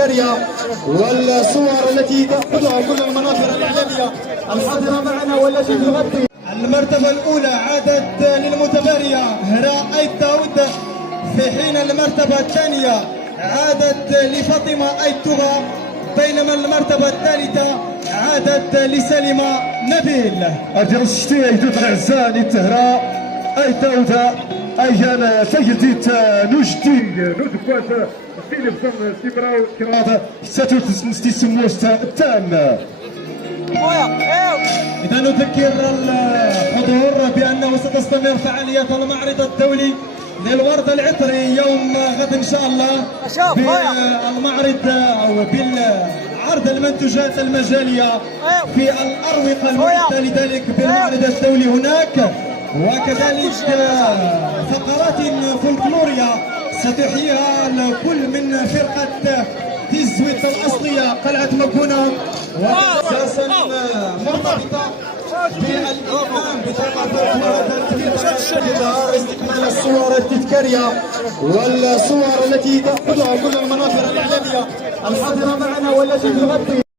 التذكارية والصور التي تأخذها كل المناظر الإعلامية الحاضرة معنا والتي تغطي. المرتبة الأولى عادت للمتبارية هراء أيت داود، في حين المرتبة الثانية عادت لفاطمة أيت توغا، بينما المرتبة الثالثة عادت لسلمى نبيل. أرجع الشتي أيدوت الأعزاء للتهراء أي داود أيان سيديت نوجدين نوجد ستيل بصن ستيبراو كراد ستوت ستي سموست التام. إذا نذكر الحضور بأنه ستستمر فعاليات المعرض الدولي للورد العطري يوم غد إن شاء الله بالمعرض أو بالعرض المنتوجات المجالية في الأروقة المعدة لذلك بالمعرض الدولي هناك، وكذلك فقرات فولكلورية ستحييها الكل من فرقة تيزويت الأصلية قلعة مكونة، وأساسا مرتبطة بالإمام بثقافة الإظهار استكمال الصور التذكارية والصور التي تأخذها كل المناظر الإعلامية الحاضرة معنا والتي تغطي.